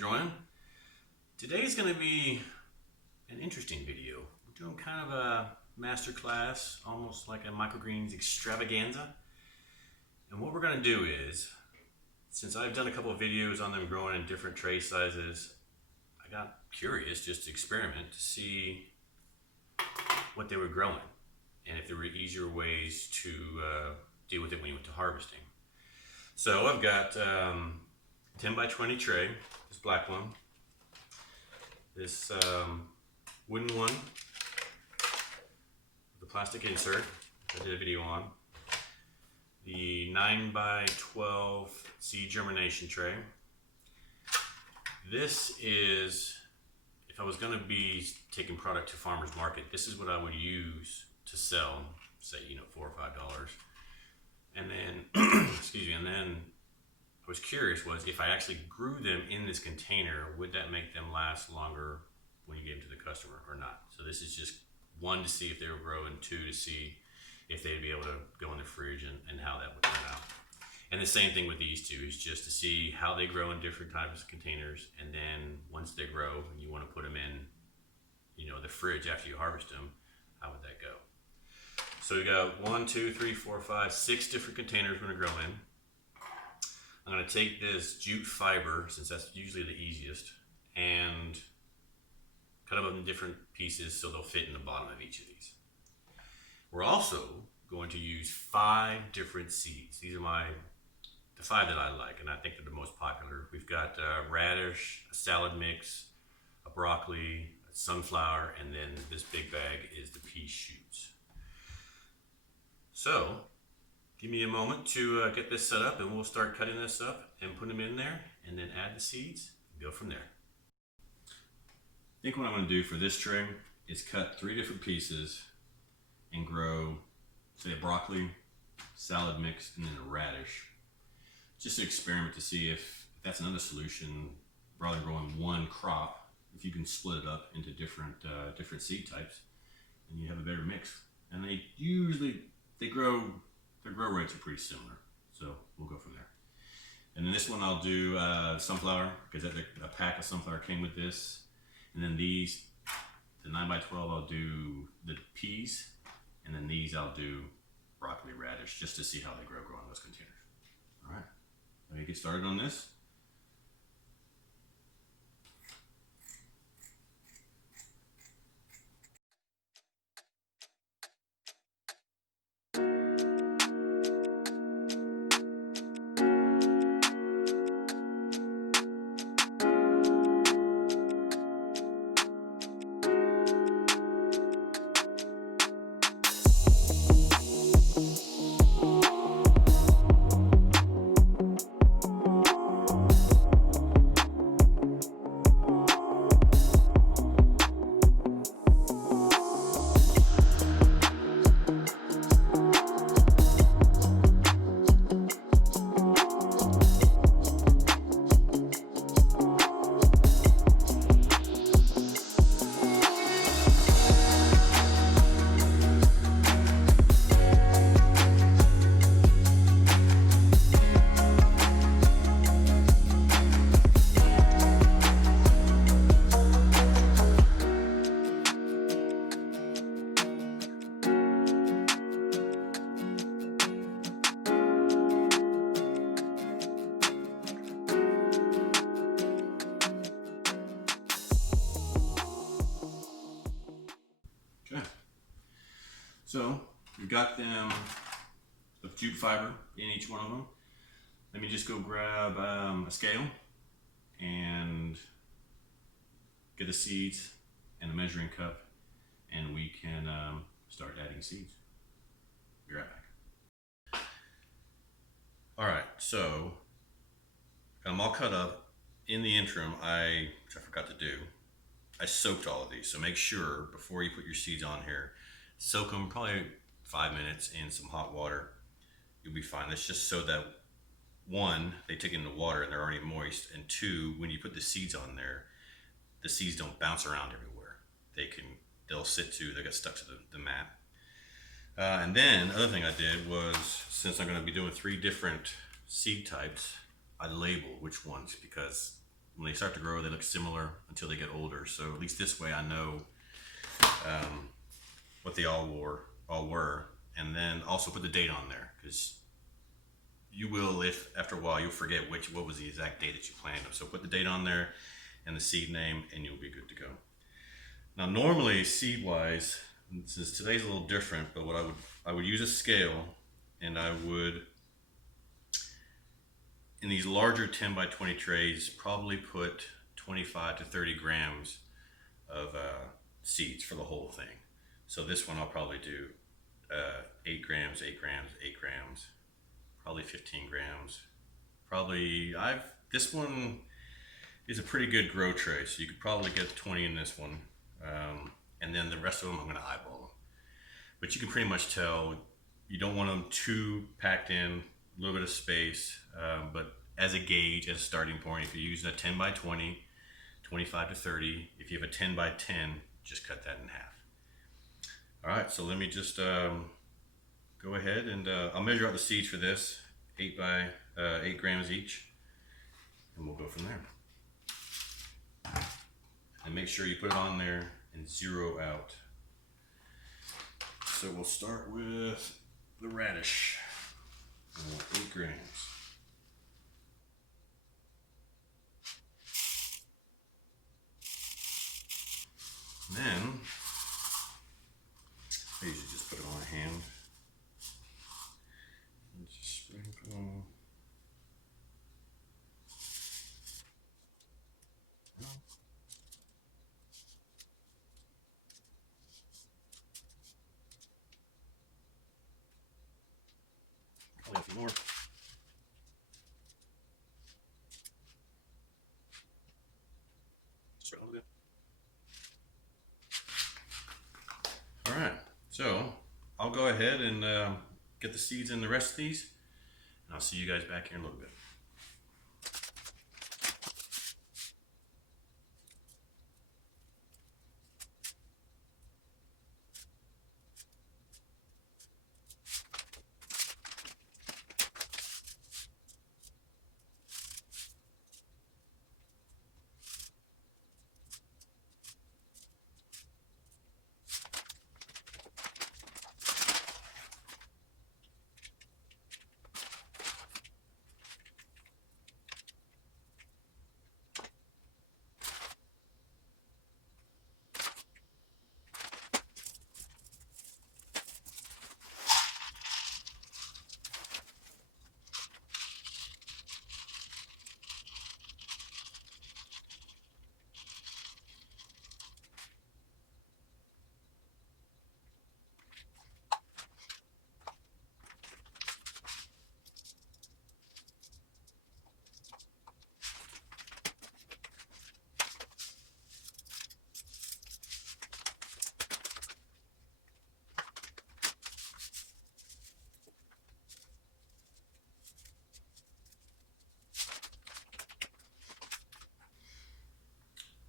joining. Today is going to be an interesting video. We're doing kind of a masterclass, almost like a microgreens extravaganza. And what we're going to do is, since I've done a couple of videos on them growing in different tray sizes, I got curious just to experiment to see what they were growing and if there were easier ways to deal with it when you went to harvesting. So I've got 10 by 20 tray, this black one, this wooden one, the plastic insert I did a video on, the 9 by 12 seed germination tray. This is, if I was going to be taking product to farmers market, this is what I would use to sell, say, $4 or $5. And then, excuse me, and then I was curious was if I actually grew them in this container, would that make them last longer when you gave them to the customer or not? So this is just one, to see if they were growing, two, to see if they'd be able to go in the fridge and how that would turn out. And the same thing with these two is just to see how they grow in different types of containers. And then once they grow and you want to put them in, the fridge after you harvest them, how would that go? So we got 1, 2, 3, 4, 5, 6 different containers we're going to grow in. I'm going to take this jute fiber, since that's usually the easiest, and cut them up in different pieces so they'll fit in the bottom of each of these. We're also going to use 5 different seeds. These are the 5 that I like, and I think they're the most popular. We've got radish, a salad mix, a broccoli, a sunflower, and then this big bag is the pea shoots. So, give me a moment to get this set up, and we'll start cutting this up and put them in there, and then add the seeds and go from there. I think what I'm going to do for this tray is cut 3 different pieces and grow, say, a broccoli, salad mix, and then a radish. Just to experiment to see if that's another solution, rather than growing one crop, if you can split it up into different seed types, and you have a better mix. And their grow rates are pretty similar, so we'll go from there. And then this one I'll do sunflower, because a pack of sunflower came with this. And then these, the 9 by 12, I'll do the peas, and then these I'll do broccoli, radish, just to see how they grow in those containers. All right, let me get started on this. So we've got them, the jute fiber in each one of them. Let me just go grab a scale and get the seeds and a measuring cup, and we can start adding seeds. Be right back. All right, so got them all cut up. In the interim, which I forgot to do, I soaked all of these. So make sure before you put your seeds on here, soak them probably 5 minutes in some hot water. You'll be fine. That's just so that, 1, they take in the water and they're already moist, and 2, when you put the seeds on there, the seeds don't bounce around everywhere. They'll get stuck to the mat. And then the other thing I did was, since I'm going to be doing 3 different seed types, I label which ones, because when they start to grow, they look similar until they get older. So at least this way I know what they all were, and then also put the date on there, because you will, if after a while you'll forget what was the exact date that you planted them. So put the date on there and the seed name, and you'll be good to go. Now normally seed wise, since today's a little different, but what I would use a scale, and I would, in these larger 10 by 20 trays, probably put 25 to 30 grams of seeds for the whole thing. So this one I'll probably do 8 grams, 8 grams, 8 grams, probably 15 grams. This one is a pretty good grow tray, so you could probably get 20 in this one. And then the rest of them I'm gonna eyeball them. But you can pretty much tell, you don't want them too packed in, a little bit of space, but as a gauge, as a starting point, if you're using a 10 by 20, 25 to 30, if you have a 10 by 10, just cut that in half. All right, so let me just go ahead and I'll measure out the seeds for this, 8 grams each, and we'll go from there. And make sure you put it on there and zero out. So we'll start with the radish, 8 grams. And then I usually just put it on a hand and just sprinkle. Probably a few more. Sprinkle a bit. All right, so I'll go ahead and get the seeds in the rest of these, and I'll see you guys back here in a little bit.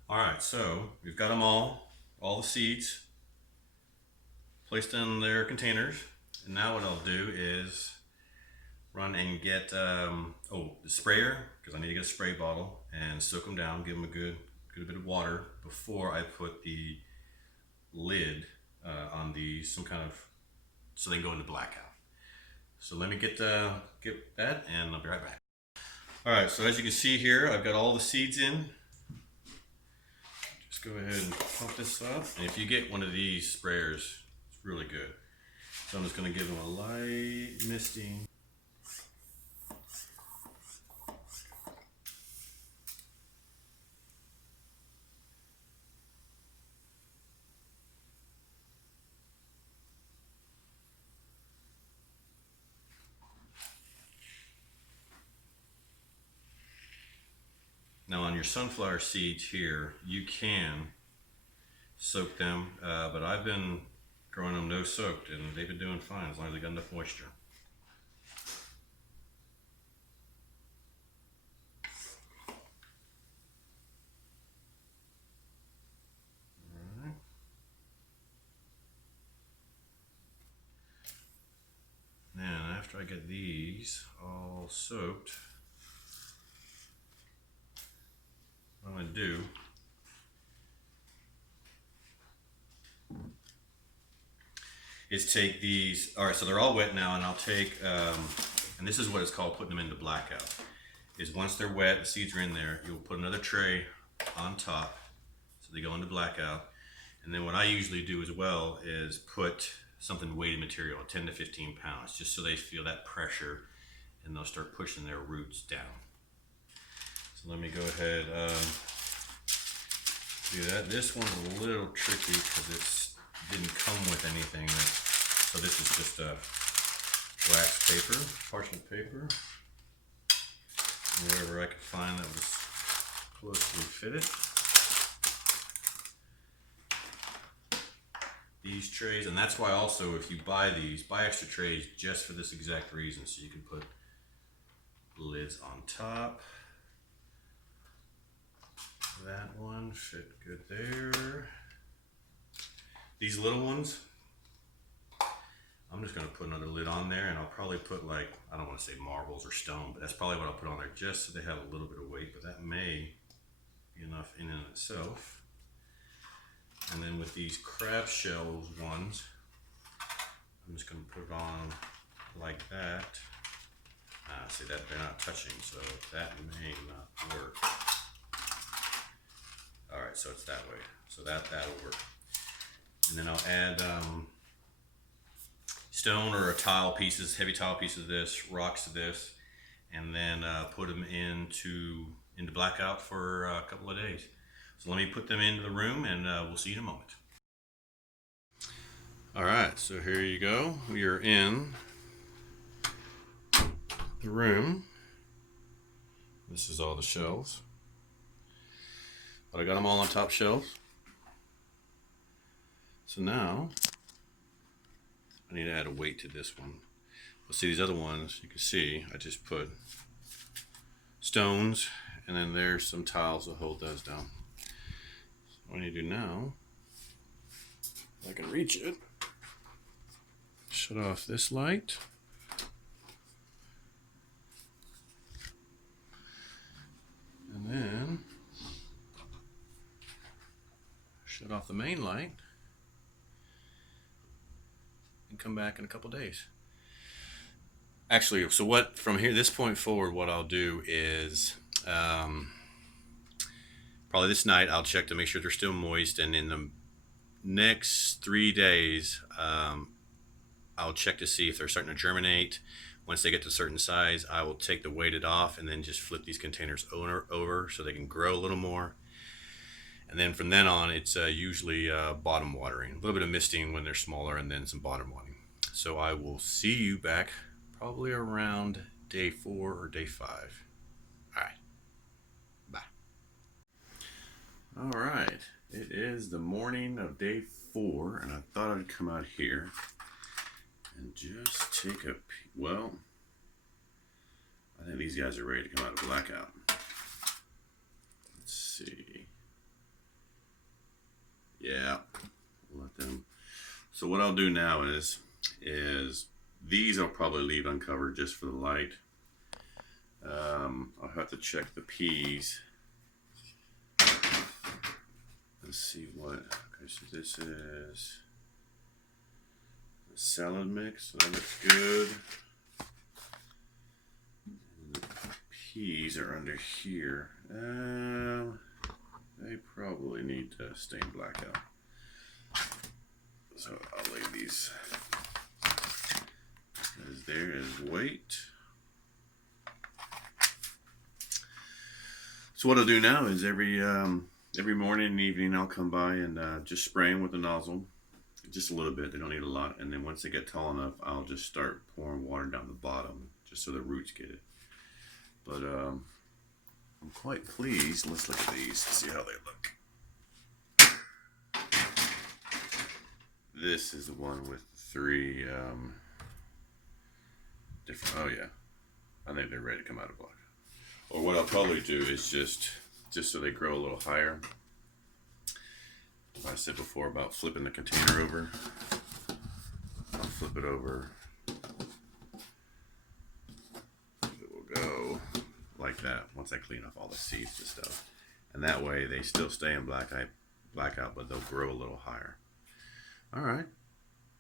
All right, so we've got them all the seeds placed in their containers. And now what I'll do is run and get the sprayer, because I need to get a spray bottle, and soak them down, give them a good bit of water before I put the lid on these, so they can go into blackout. So let me get that, and I'll be right back. All right, so as you can see here, I've got all the seeds in. Just go ahead and pump this up. And if you get one of these sprayers, it's really good. So I'm just gonna give them a light misting. Now on your sunflower seeds here, you can soak them, but I've been growing them no soaked, and they've been doing fine as long as they got enough moisture. All right. Then after I get these all soaked, is take these. All right, so they're all wet now, and I'll take, and this is what it's called putting them into blackout. Is once they're wet, the seeds are in there, you'll put another tray on top, so they go into blackout. And then what I usually do as well is put something weighted material, 10 to 15 pounds, just so they feel that pressure and they'll start pushing their roots down. So let me go ahead do that. This one's a little tricky because it didn't come with anything. So this is just a wax paper, parchment paper, wherever I could find that was closely fitted. These trays, and that's why also if you buy these, buy extra trays just for this exact reason, so you can put lids on top. That one fit good there. These little ones, I'm just going to put another lid on there, and I'll probably put, like, I don't want to say marbles or stone, but that's probably what I'll put on there just so they have a little bit of weight, but that may be enough in and of itself. And then with these crab shells ones, I'm just going to put it on like that. See that they're not touching, so that may not work. All right, so it's that way. So that'll work. And then I'll add stone or tile pieces, heavy tile pieces of this, rocks to this, and then put them into blackout for a couple of days. So let me put them into the room, and we'll see you in a moment. All right, so here you go. We are in the room. This is all the shelves. But I got them all on top shelves. So now I need to add a weight to this one. Well, see these other ones, you can see I just put stones, and then there's some tiles to hold those down. What I need to do now, if I can reach it, shut off this light. And then shut off the main light and come back in a couple days. Actually, so what from here, this point forward, what I'll do is probably this night I'll check to make sure they're still moist, and in the next 3 days I'll check to see if they're starting to germinate. Once they get to a certain size, I will take the weighted off and then just flip these containers over so they can grow a little more. And then from then on, it's usually bottom watering, a little bit of misting when they're smaller, and then some bottom watering. So I will see you back probably around day 4 or day 5. All right, bye. All right, it is the morning of day 4, and I thought I'd come out here and just take a peek. Well, I think these guys are ready to come out of blackout. Let's see. Yeah, we'll let them. So what I'll do now is these I'll probably leave uncovered just for the light. I'll have to check the peas. Let's see what. Okay, so this is the salad mix. So that looks good. And the peas are under here. They probably need to stay in blackout. So I'll lay these as there is weight. So what I'll do now is every morning and evening I'll come by and just spray them with the nozzle, just a little bit. They don't need a lot. And then once they get tall enough, I'll just start pouring water down the bottom, just so the roots get it. But I'm quite pleased. Let's look at these to see how they look. This is the one with 3 different. Oh yeah, I think they're ready to come out of block. Or what I'll probably do is just so they grow a little higher. I said before about flipping the container over. I'll flip it over. It will go like that once I clean off all the seeds and stuff. And that way they still stay in blackout, but they'll grow a little higher. All right.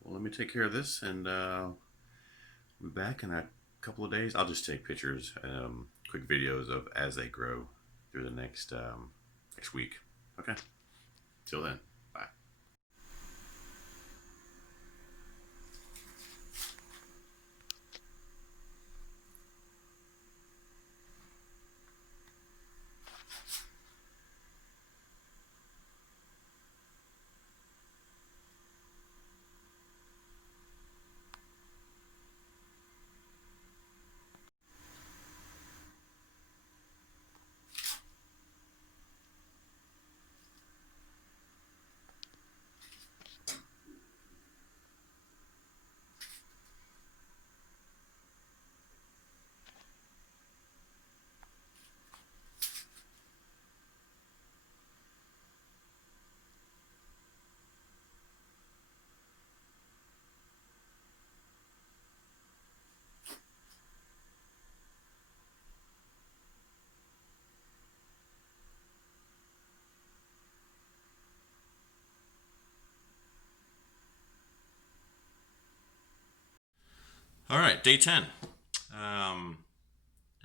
Well, let me take care of this, and we'll be back in a couple of days. I'll just take pictures, quick videos of as they grow through the next week. Okay. Till then. Bye. All right, day 10. And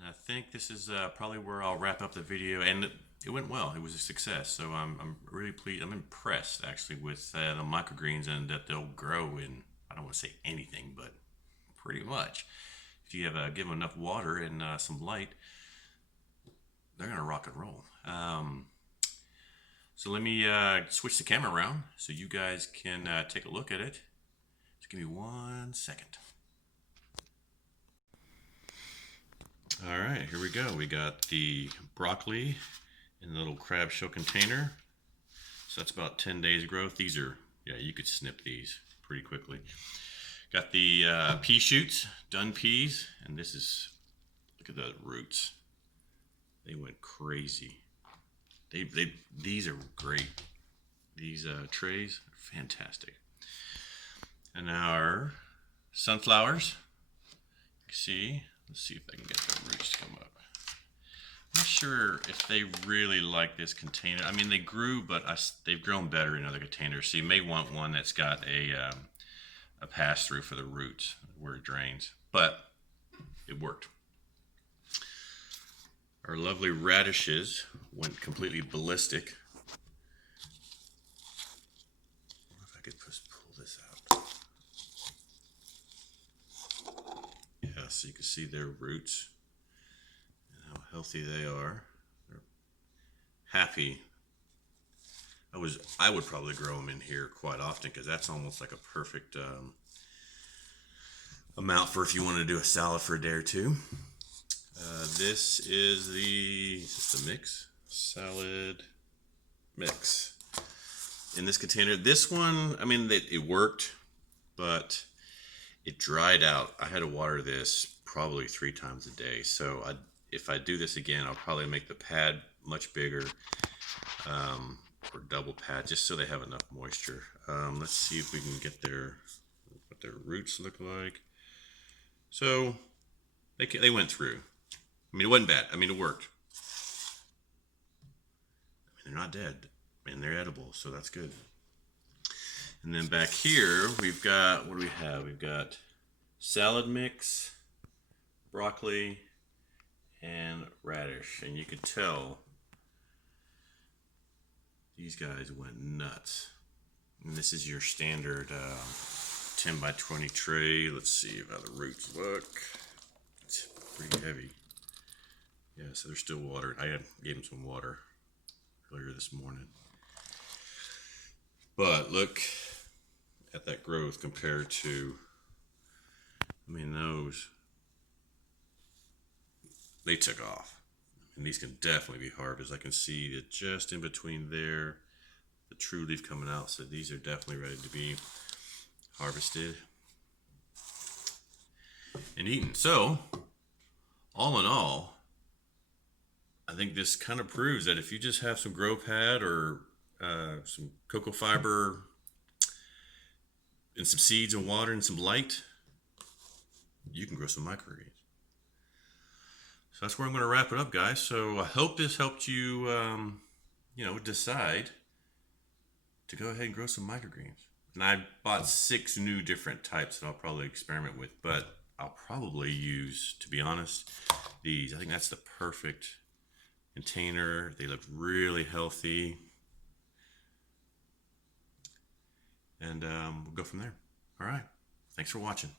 I think this is probably where I'll wrap up the video. And it went well. It was a success. So I'm really pleased. I'm impressed actually with the microgreens and that they'll grow in, I don't want to say anything, but pretty much. If you have give them enough water and some light, they're going to rock and roll. So let me switch the camera around so you guys can take a look at it. Just give me 1 second. All right, here we go. We got the broccoli in the little crab shell container. So that's about 10 days growth. These are, yeah, you could snip these pretty quickly. Got the pea shoots, done peas, and this is, look at the roots. They went crazy. These are great. These trays are fantastic. And our sunflowers, you see, let's see if I can get the roots to come up. I'm not sure if they really like this container. I mean, they grew, but they've grown better in other containers. So you may want one that's got a pass-through for the roots where it drains. But it worked. Our lovely radishes went completely ballistic. I wonder if I could just pull this out. Yeah, so you can see their roots and how healthy they are. They're happy. I would probably grow them in here quite often because that's almost like a perfect amount for if you want to do a salad for a day or two. This is the mix salad mix in this container. This one, I mean, it worked, but it dried out. I had to water this probably 3 times a day. So if I do this again, I'll probably make the pad much bigger, or double pad, just so they have enough moisture. Let's see if we can get what their roots look like. So they went through. I mean, it wasn't bad. I mean, it worked. I mean, they're not dead. I mean, they're edible, so that's good. And then back here, we've got, what do we have? We've got salad mix, broccoli, and radish. And you could tell these guys went nuts. And this is your standard 10 by 20 tray. Let's see how the roots look. It's pretty heavy. Yeah, so they're still watered. I gave them some water earlier this morning. But look at that growth compared to, I mean, they took off. And these can definitely be harvested. I can see that just in between there, the true leaf coming out. So these are definitely ready to be harvested and eaten. So, all in all, I think this kind of proves that if you just have some grow pad or some cocoa fiber and some seeds and water and some light, you can grow some microgreens. So that's where I'm going to wrap it up, guys. So I hope this helped you, decide to go ahead and grow some microgreens. And I bought 6 new different types that I'll probably experiment with, but I'll probably use, to be honest, these. I think that's the perfect container. They look really healthy. And we'll go from there. All right. Thanks for watching.